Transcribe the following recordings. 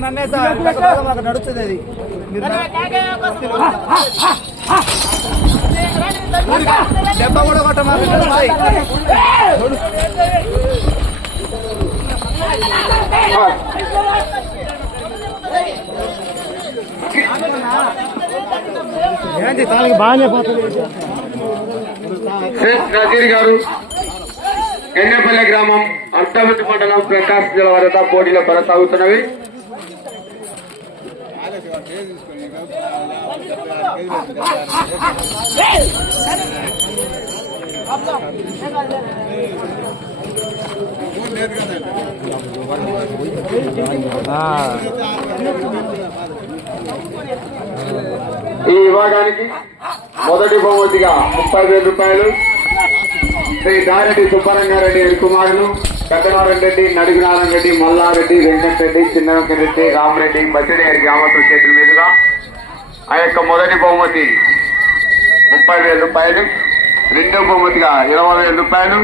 నన్నే సార్ మాకు నడుస్తుంది అది దెబ్బ కూడా కొట్ట మాకు నడుస్తాయి. ఏంటి తాళకి బాగానే పోతుంది? నజీర్ గారు ఎన్నెపల్లి గ్రామం అర్థమిటి మండలం ప్రకాశ్ జిల్లా వరద పోటీలో కొనసాగుతున్నవి. ఈ విభాగానికి మొదటి బహుమతిగా ముప్పై వేల రూపాయలు. శ్రీ దారెడ్డి సుబ్బరంగారెడ్డి కుమారులు పెద్దనారెడ్డి రెడ్డి రెడ్డి మల్లారెడ్డి వెంకటరెడ్డి చిన్నవెంకరెడ్డి రామరెడ్డి బచ్చిడేరి గ్రామస్తుల చేతుల మీదుగా ఆ యొక్క మొదటి బహుమతి ముప్పై వేల రూపాయలు. రెండవ బహుమతిగా ఇరవై వేల రూపాయలు.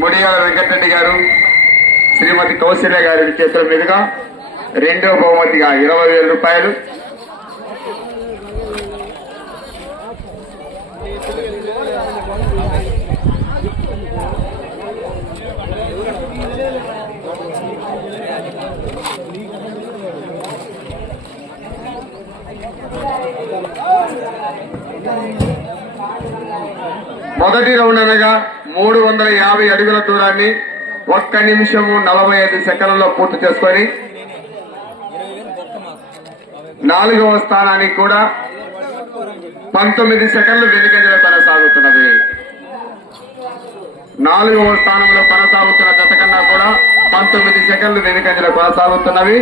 ముడియాల వెంకటరెడ్డి గారు శ్రీమతి కౌశల్య గారి చేతుల మీదుగా రెండో బహుమతిగా ఇరవై వేల రూపాయలు. మొదటి రౌండ్ అనగా మూడు వందల యాభై అడుగుల దూరాన్ని ఒక్క నిమిషము నలభై ఐదు సెకండ్లలో పూర్తి చేసుకొని నాలుగవ స్థానానికి కూడా పంతొమ్మిది సెకండ్లు వెనుకంజలో కొనసాగుతున్నది. నాలుగవ స్థానంలో కొనసాగుతున్న గత కన్నా కూడా పంతొమ్మిది సెకండ్లు వెనుకంజలో కొనసాగుతున్నవి.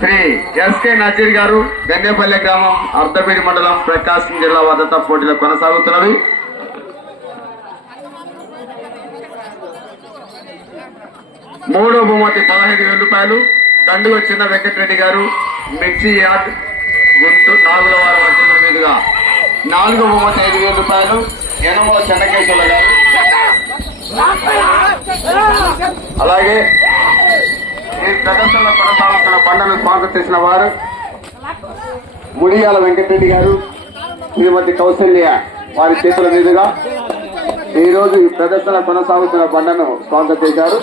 శ్రీ ఎస్కే నజీర్ గారు గన్నేపల్లి గ్రామం అర్ధపేడి మండలం ప్రకాశం జిల్లా వద్ద పోటీలో కొనసాగుతున్నవి మూడో బహుమతి పదహైదు వేల రూపాయలు. దండుగ చిన్న వెంకటరెడ్డి గారు మిర్చి యార్డ్ గుంటూరు నాలుగో వారం వచ్చిన మీదుగా. నాలుగో బహుమతి ఐదు వేల రూపాయలు. ఎనమో చెన్నకేశ్వర గారు. అలాగే ఈ ప్రదర్శనలో కొనసాగుతున్న పండుగను స్వాగతం చేసిన వారు ముడియాల వెంకటరెడ్డి గారు శ్రీమతి కౌసల్య వారి చేతుల మీదుగా. ఈ రోజు ఈ ప్రదర్శన కొనసాగుతున్న బండను స్పాన్సర్ చేశారు.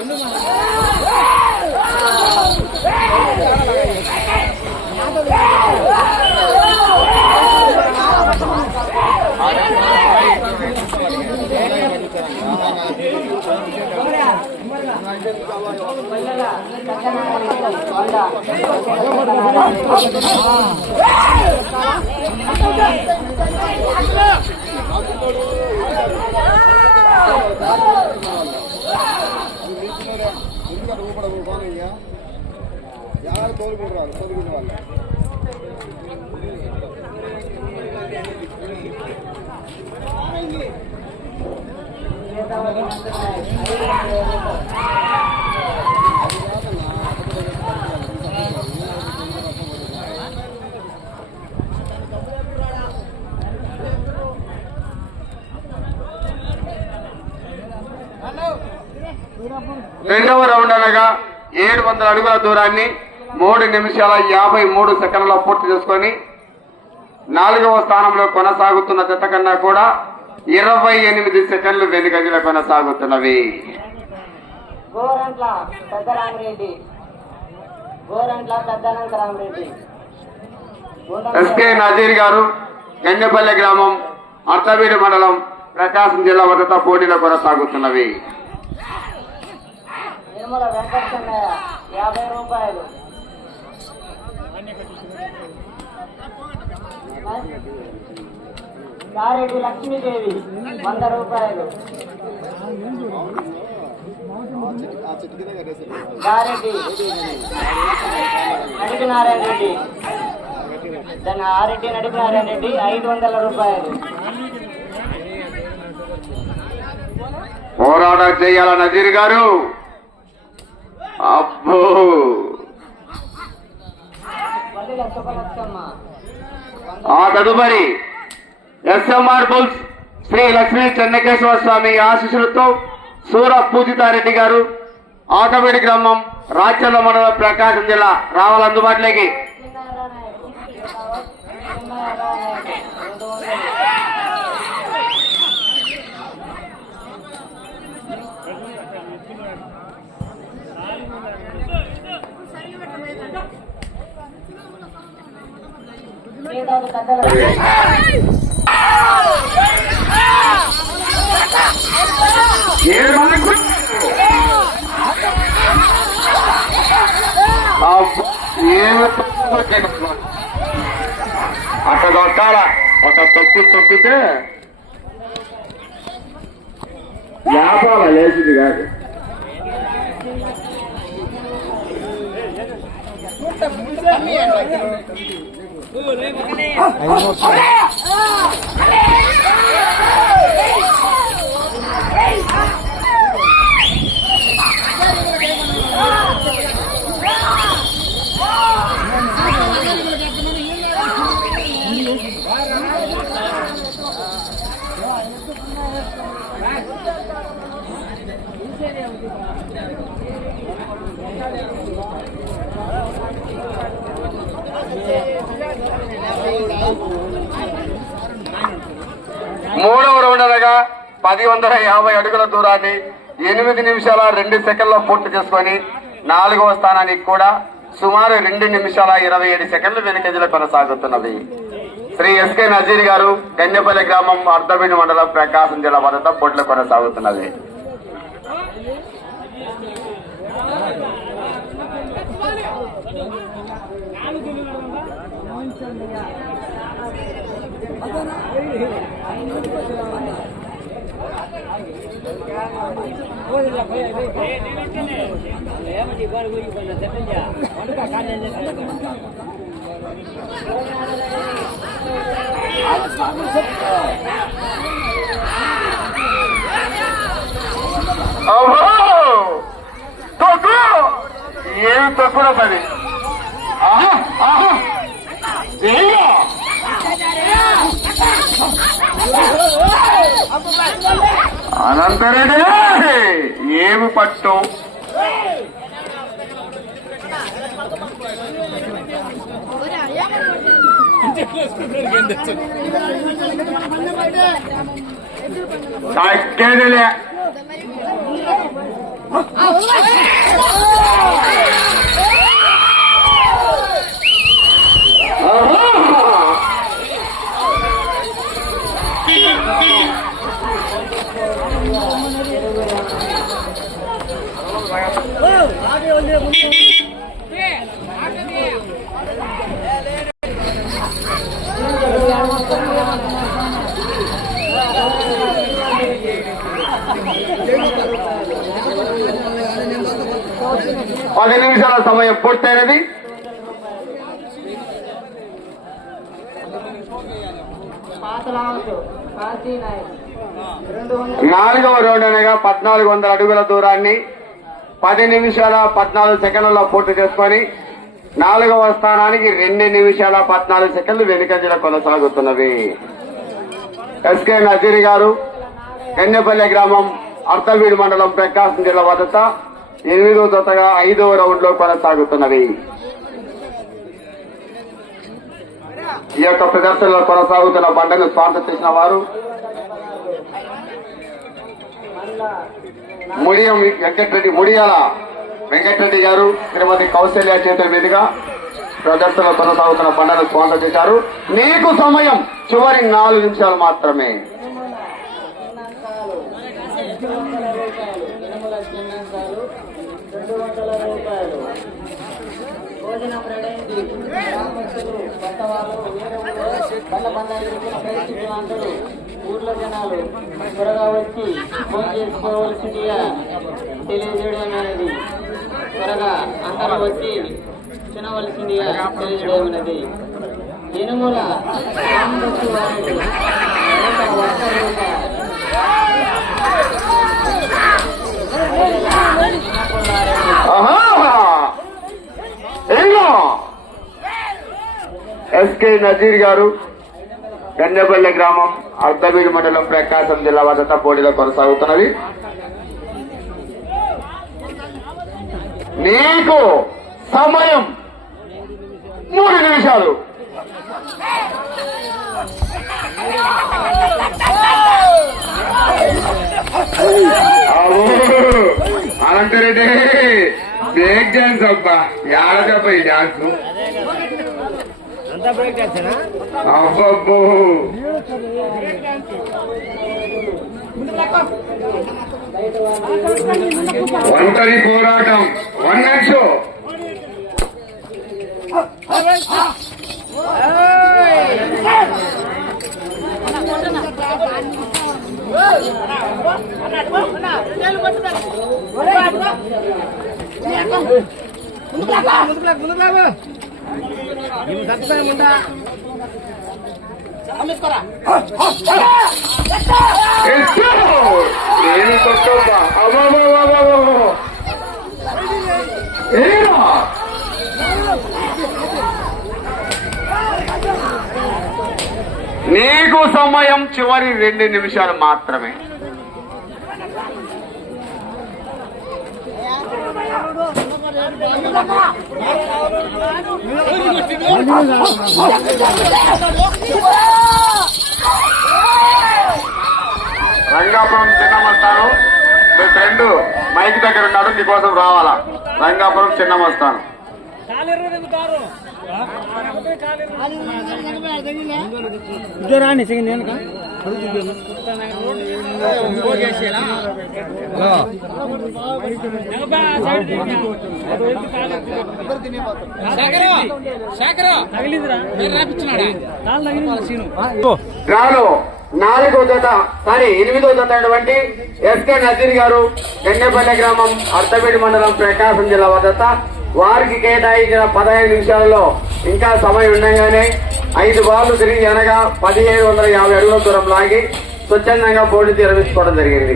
ఇంకా నువ్వు కూడా నువ్వు బాగా ఇంకా యారు కోరుకుంటారు చదువుకునే వాళ్ళు Thank you. రెండవ రౌండ్ అనగా ఏడు వందల అడుగుల దూరాన్ని మూడు నిమిషాల యాభై మూడు సెకండ్లలో పూర్తి చేసుకొని నాలుగవ స్థానంలో కొనసాగుతున్న జత కన్నా కూడా ఇరవై ఎనిమిది సెకండ్లు వెనుకంజలో కొనసాగుతున్నవి. గోరంట్ల పెద్దరామిరెడ్డి. గోరంట్ల పెద్దనంతరామిరెడ్డి. ఎస్కే నజీర్ గారు గంగపల్లి గ్రామం అర్ధవీడు మండలం ప్రకాశం జిల్లా వద్ద పోటీలో కొనసాగుతున్నవి. నిర్మల వెంకటన్నయ్య యాభై రూపాయలు. కారెడ్డి లక్ష్మీదేవి వంద రూపాయలు. ఆ నారాయణ రెడ్డి. తన ఆరెడ్డి నడిపినారాయణ రెడ్డి ఐదు వందల రూపాయలు. పోరాటం చేయాల నజీర్ గారు. అబ్బో. ఆ తదుపరి ఎస్ఎంఆర్ బుల్స్ శ్రీ లక్ష్మీ చెన్నకేశ్వర స్వామి ఆశీస్సులతో సూర పూజితారెడ్డి గారు ఆకవేడి గ్రామం రాచర్ల మండలం ప్రకాశం జిల్లా రావాలి అందుబాటులోకి. పేదలు పెద్దలు ఏడు మనకు అక్కడ ఒక తొక్కు తొక్కితే వ్యాపారం లేచింది కాదు. 来，来，来，来，来，మూడవ రౌండ్ అనగా పది వందల యాభై అడుగుల దూరాన్ని ఎనిమిది నిమిషాల రెండు సెకండ్ల పూర్తి చేసుకొని నాలుగవ స్థానానికి కూడా సుమారు రెండు నిమిషాల ఇరవై ఏడు సెకండ్లు వెనుకంజలో కొనసాగుతున్నది. శ్రీ ఎస్కే నజీర్ గారు గన్యపల్లి గ్రామం అర్ధబిండి మండలం ప్రకాశం జిల్లా వద్ద పోటీలు కొనసాగుతున్నది. ఏం తక్కువ మరి ఆహా! ఆహా! అనంతరెడ్డి ఏమి పట్టు? తగ్గేదిలే. పది నిమిషాల సమయం పూర్తయినది. నాలుగవ రౌండ్ అనగా పద్నాలుగు వందల అడుగుల దూరాన్ని పది నిమిషాల పద్నాలుగు సెకండ్లలో పూర్తి చేసుకొని నాలుగవ స్థానానికి రెండు నిమిషాల పద్నాలుగు సెకండ్లు వెనుకంజల కొనసాగుతున్నవి. ఎస్కే నజీర్ గారు కన్యపల్లి గ్రామం అర్ధవీడు మండలం ప్రకాశం జిల్లా వద్ద ఎనిమిదో జతగా ఐదవ రౌండ్లో కొనసాగుతున్నవి. ఈ యొక్క ప్రదర్శనలో కొనసాగుతున్న బండను స్పాన్సర్ చేసిన వారు ముడియం వెంకటరెడ్డి ముడియాల వెంకటరెడ్డి గారు శ్రీమతి కౌశల్య చేతుల మీదుగా ప్రదర్శన కొనసాగుతున్న పండుగను స్వాగతం చేశారు. నీకు సమయం చివరి నాలుగు నిమిషాలు మాత్రమే. చిన్నంకాలు రెండు వందల భోజనం రెడైంది కొత్త వాళ్ళు వేరే ఊళ్ళో బండ బండాయి పెట్టిన ఊర్ల జనాలు త్వరగా వచ్చి ఫోన్ చేసుకోవాల్సిందిగా తెలియజేయడం అనేది త్వరగా అందరూ వచ్చి తినవలసిందిగా తెలియజేయడం అనేది ఎనుమల ఎస్కే నజీర్ గారు గన్నెపల్లి గ్రామం అర్ధవీడి మండలం ప్రకాశం జిల్లా వద్ద పోటీలో కొనసాగుతున్నది. నీకు సమయం మూడు నిమిషాలు. అనంతరెడ్డి బ్రేక్ డాన్స్ అబ్బా. ఏడదబ్బా ఈ డాన్స్ ఒంటరి పోరాటం వన్ మ్యాన్ షో ఎత్తు! నేను. ఏరా? నీకు సమయం చివరి రెండు నిమిషాలు మాత్రమే రంగాపురం చిన్నమస్తాను. మీ ఫ్రెండ్ మైక్ దగ్గర ఉన్నాడు నీకోసం రావాలా? రంగాపురం చిన్నమస్తాను. రాని సెకండ్ నేను రాను నాలుగో జత సారీ ఎనిమిదో జత అయినటువంటి ఎస్కే నజీర్ గారు గంగపల్లి గ్రామం అర్థపేట మండలం ప్రకాశం జిల్లా వద్ద వారికి కేటాయించిన పదహైదు నిమిషాలలో ఇంకా సమయం ఉండగానే ఐదు బార్లు తిరిగి అనగా పదిహేడు వందల యాభై అడుగుల దూరం లాగి స్వచ్ఛందంగా పోటీ నిర్వహించుకోవడం జరిగింది.